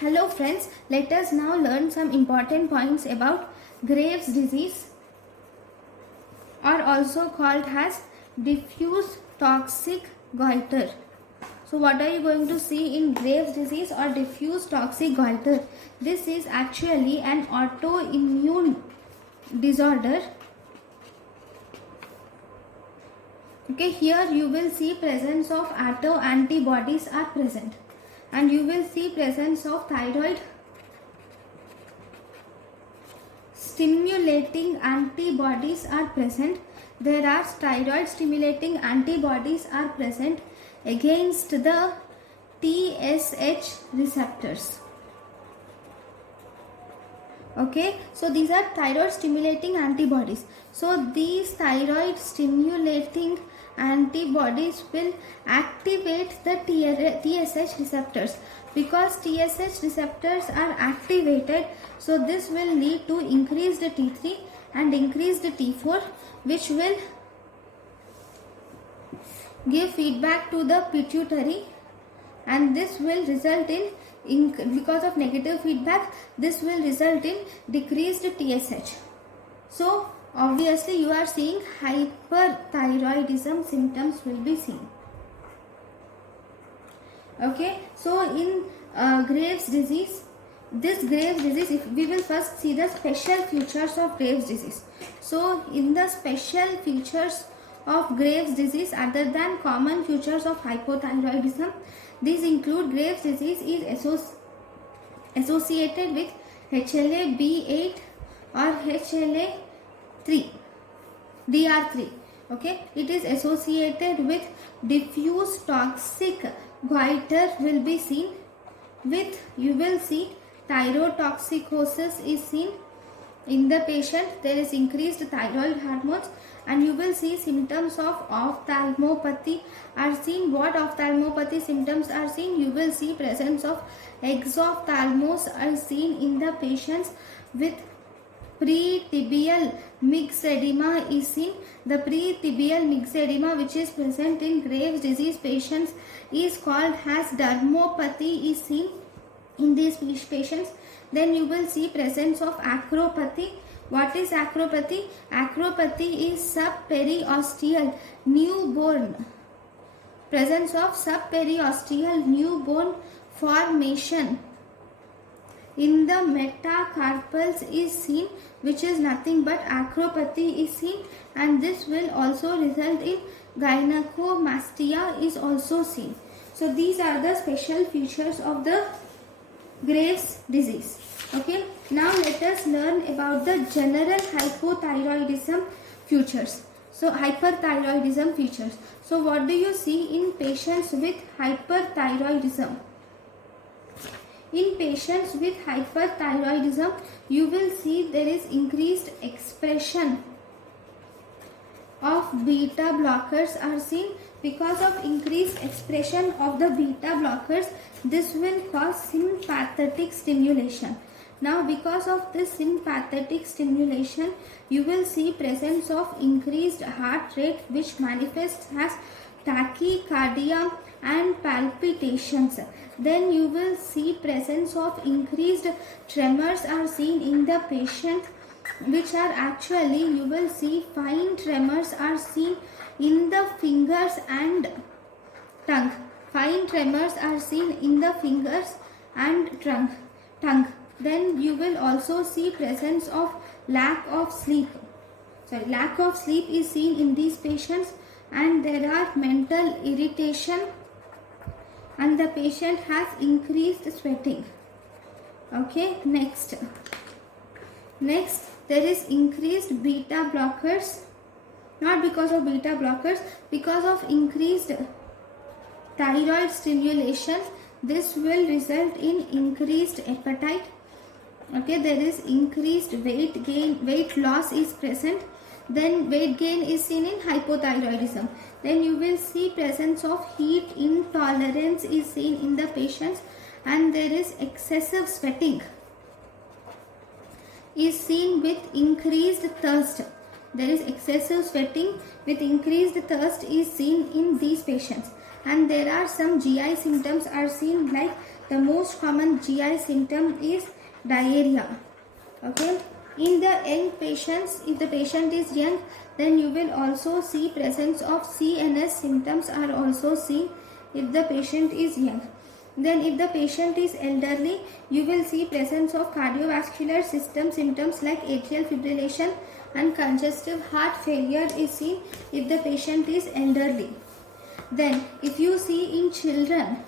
Hello friends, let us now learn some important points about Graves' disease, or also called as diffuse toxic goiter. So what are you going to see in Graves' disease or diffuse toxic goiter? This is actually an autoimmune disorder. Okay, here you will see presence of autoantibodies are present, and you will see presence of thyroid stimulating antibodies are present. There are thyroid stimulating antibodies are present against the TSH receptors. Okay, so these are thyroid stimulating antibodies. So these thyroid stimulating antibodies will activate the TSH receptors. Because TSH receptors are activated, so this will lead to increased T3 and increased T4, which will give feedback to the pituitary, and this will result in because of negative feedback, this will result in decreased TSH. So obviously you are seeing hyperthyroidism symptoms will be seen. Okay, so in Graves' disease, if we will first see the special features of Graves' disease. So in the special features of Graves' disease, other than common features of hypothyroidism, these include Graves' disease is associated with HLA-B8 or HLA-3, DR3. Okay, it is associated with diffuse toxic goiter will be seen with, you will see thyrotoxicosis is seen in the patient. There is increased thyroid hormones, and you will see symptoms of ophthalmopathy are seen. What ophthalmopathy symptoms are seen? You will see presence of exophthalmos are seen in the patients with pretibial myxedema is seen. The pretibial myxedema which is present in Graves' disease patients is called as dermopathy is seen in these patients. Then you will see presence of acropathy. What is acropathy? Acropathy is subperiosteal newborn. Presence of subperiosteal newborn formation in the metacarpals is seen, which is nothing but acropathy is seen, and this will also result in gynecomastia is also seen. So these are the special features of the Graves' disease. Okay, now let us learn about the general hypothyroidism features. So hyperthyroidism features. So what do you see in patients with hyperthyroidism? In patients with hyperthyroidism, you will see there is increased expression of beta blockers are seen. Because of increased expression of the beta blockers, this will cause sympathetic stimulation. Now because of this sympathetic stimulation, you will see presence of increased heart rate, which manifests as tachycardia and palpitations. Then you will see presence of increased tremors are seen in the patient, which are actually, you will see fine tremors are seen in the fingers and tongue. Fine tremors are seen in the fingers and tongue. Then you will also see presence of lack of sleep is seen in these patients, and there are mental irritation, and the patient has increased sweating. Okay, next there is increased beta blockers, not because of beta blockers, because of increased thyroid stimulation. This will result in increased appetite. Okay, there is increased weight gain, weight loss is present. Then weight gain is seen in hypothyroidism. Then you will see presence of heat intolerance is seen in the patients, and there is excessive sweating is seen with increased thirst. There is excessive sweating with increased thirst is seen in these patients, and there are some GI symptoms are seen like the most common GI symptom is diarrhea. Okay, in the young patients, if the patient is young, then you will also see presence of CNS symptoms are also seen if the patient is young. Then if the patient is elderly, you will see presence of cardiovascular system symptoms like atrial fibrillation and congestive heart failure is seen if the patient is elderly. Then if you see in children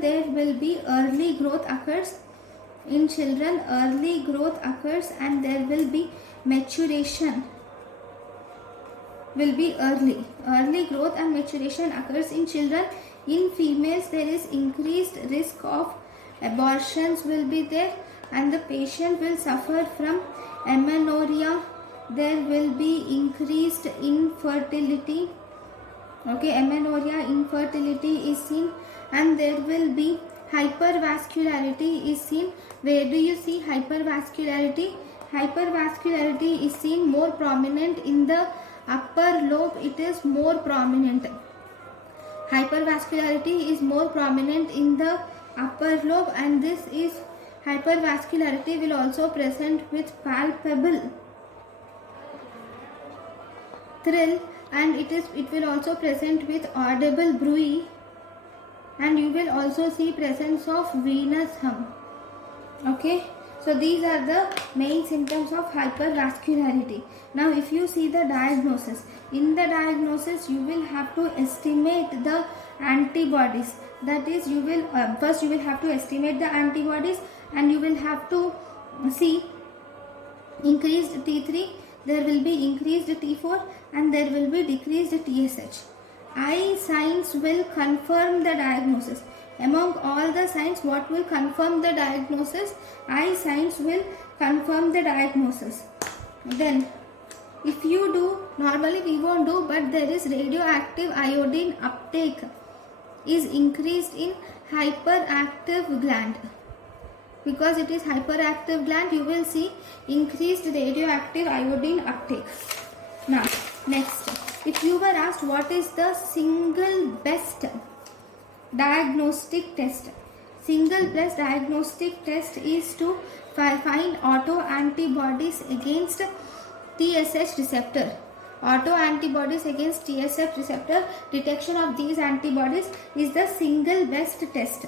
there will be early growth occurs. In children, early growth occurs and there will be maturation will be early. Early growth and maturation occurs in children. In females, there is increased risk of abortions will be there, and the patient will suffer from amenorrhea. There will be increased infertility. Okay, amenorrhea, infertility is seen, and there will be hypervascularity is seen. Where do you see hypervascularity? Hypervascularity is seen more prominent in the upper lobe. It is more prominent. Hypervascularity is more prominent in the upper lobe, and this is hypervascularity will also present with palpable thrill, and it will also present with audible bruit, and you will also see presence of venous hum. Okay, so these are the main symptoms of hypervascularity. Now if you see the diagnosis, in the diagnosis you will have to estimate the antibodies. That is, you will first you will have to estimate the antibodies, and you will have to see increased T3, there will be increased T4, and there will be decreased TSH. Eye signs will confirm the diagnosis. Among all the signs, what will confirm the diagnosis? Eye signs will confirm the diagnosis. Then if you do, normally we won't do, but there is radioactive iodine uptake is increased in hyperactive gland. Because it is hyperactive gland, you will see increased radioactive iodine uptake. Now next, if you were asked what is the single best diagnostic test, single best diagnostic test is to find autoantibodies against TSH receptor. Autoantibodies against TSH receptor, detection of these antibodies is the single best test.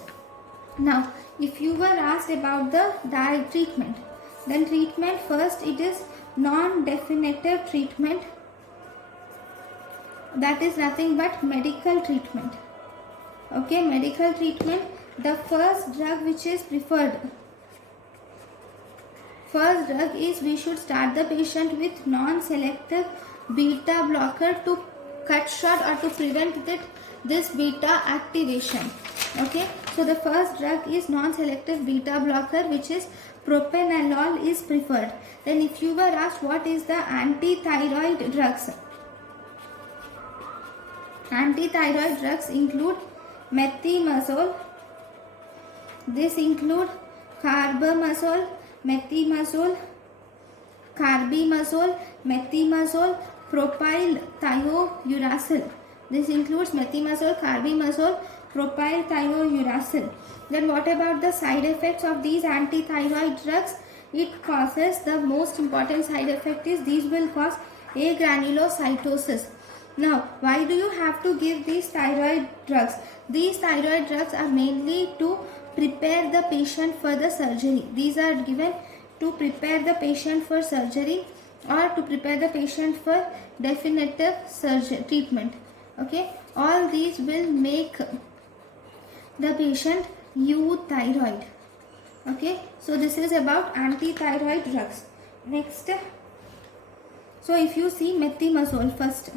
Now if you were asked about the treatment, then treatment, first it is non-definitive treatment, that is nothing but medical treatment. Okay, medical treatment, the first drug which is preferred, first drug is we should start the patient with non-selective beta blocker to cut short or to prevent this beta activation. Okay, so the first drug is non-selective beta blocker, which is propranolol is preferred. Then if you were asked what is the anti-thyroid drugs, anti-thyroid drugs include methimazole, this include carbimazole, methimazole, carbimazole, methimazole, propyl thiouracil. This includes methimazole, carbimazole, propyl thiouracil. Then what about the side effects of these anti-thyroid drugs? It causes, the most important side effect is these will cause agranulocytosis. Now why do you have to give these thyroid drugs? These thyroid drugs are mainly to prepare the patient for the surgery. These are given to prepare the patient for surgery or to prepare the patient for definitive surgery treatment. Okay, all these will make the patient euthyroid. Okay, so this is about anti-thyroid drugs. Next, so if you see methimazole first,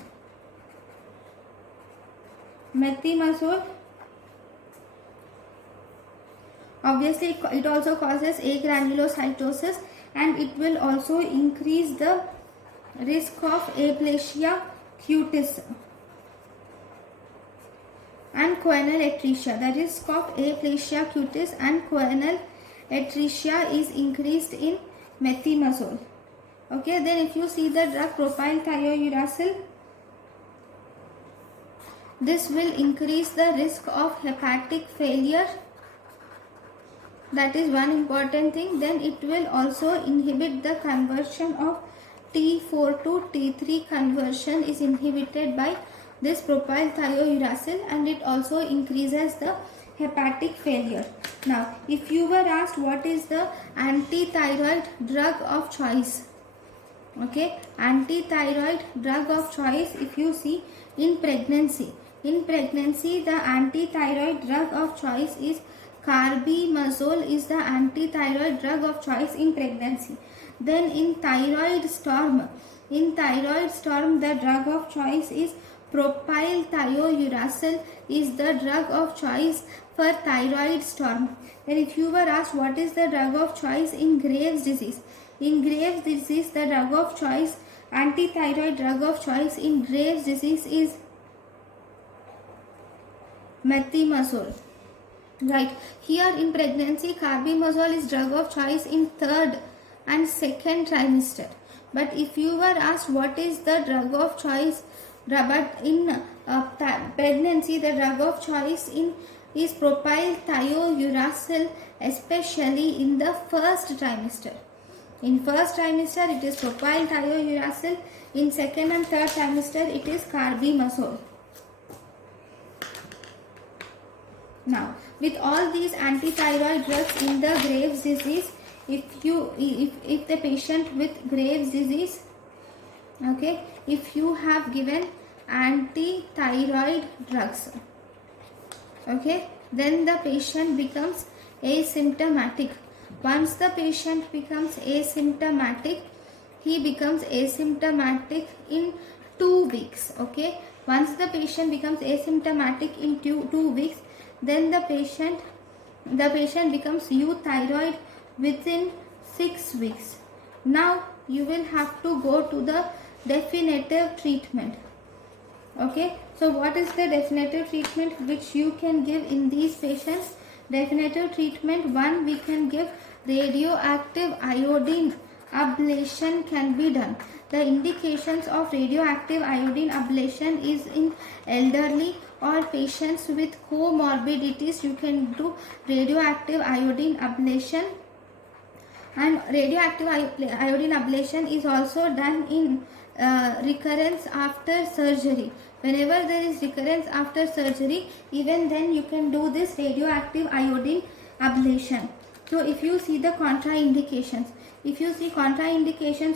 methimazole, obviously it also causes agranulocytosis, and it will also increase the risk of aplasia cutis and choanal atresia. The risk of aplasia cutis and choanal atresia is increased in methimazole. Okay, then if you see the drug propyl thiouracil, this will increase the risk of hepatic failure That is one important thing. Then it will also inhibit the conversion of T4 to T3 conversion is inhibited by this propyl thiouracil, and it also increases the hepatic failure. Now, if you were asked what is the anti-thyroid drug of choice, okay, anti-thyroid drug of choice, if you see in pregnancy, the anti-thyroid drug of choice is carbimazole is the anti-thyroid drug of choice in pregnancy. Then in thyroid storm, the drug of choice is propyl thiouracil is the drug of choice for thyroid storm. Then if you were asked what is the drug of choice in Graves' disease, the drug of choice, anti-thyroid drug of choice in Graves' disease is methimazole. Right, here in pregnancy, carbimazole is drug of choice in 3rd and 2nd trimester. But if you were asked what is the drug of choice, but in pregnancy, the drug of choice is propyl thiouracil, especially in the 1st trimester. In 1st trimester, it is propyl thiouracil. In 2nd and 3rd trimester, it is carbimazole. Now, with all these anti-thyroid drugs in the Graves' disease, if the patient with Graves' disease, okay, if you have given anti-thyroid drugs, okay, then the patient becomes asymptomatic. Once the patient becomes asymptomatic, he becomes asymptomatic in 2 weeks. Okay, once the patient becomes asymptomatic in 2 weeks, then the patient becomes euthyroid within 6 weeks. Now you will have to go to the definitive treatment. Okay, so what is the definitive treatment which you can give in these patients? Definitive treatment 1, we can give radioactive iodine ablation can be done. The indications of radioactive iodine ablation is in elderly or patients with comorbidities. You can do radioactive iodine ablation, and radioactive iodine ablation is also done in recurrence after surgery. Whenever there is recurrence after surgery, even then you can do this radioactive iodine ablation. So if you see the contraindications,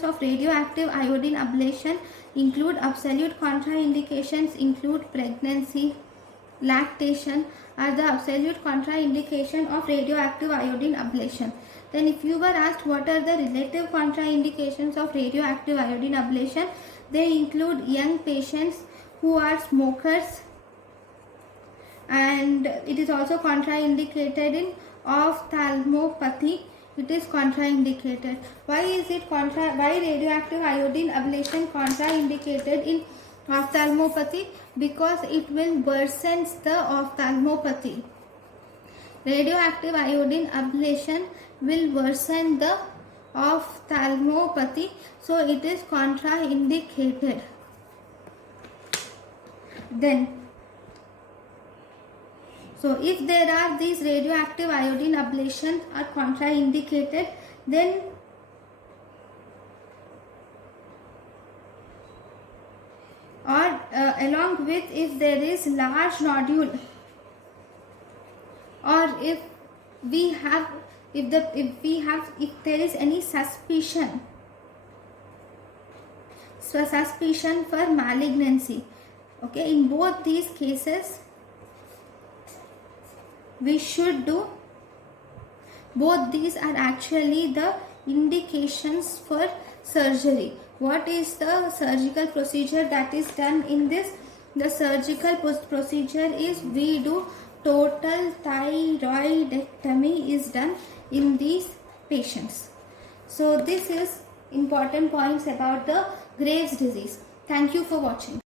of radioactive iodine ablation include absolute contraindications, include pregnancy, lactation are the absolute contraindication of radioactive iodine ablation. Then if you were asked what are the relative contraindications of radioactive iodine ablation, they include young patients who are smokers, and it is also contraindicated in ophthalmopathy. It is contraindicated. Why is it why radioactive iodine ablation contraindicated in ophthalmopathy? Because it will worsen the ophthalmopathy. Radioactive iodine ablation will worsen the ophthalmopathy, so it is contraindicated. Then, so if there are these radioactive iodine ablations are contraindicated, then or along with if there is large nodule, or if there is any suspicion for malignancy. Okay, in both these cases we should do. Both these are actually the indications for surgery. What is the surgical procedure that is done in this? The surgical procedure is we do total thyroidectomy is done in these patients. So this is important points about the Graves' disease. Thank you for watching.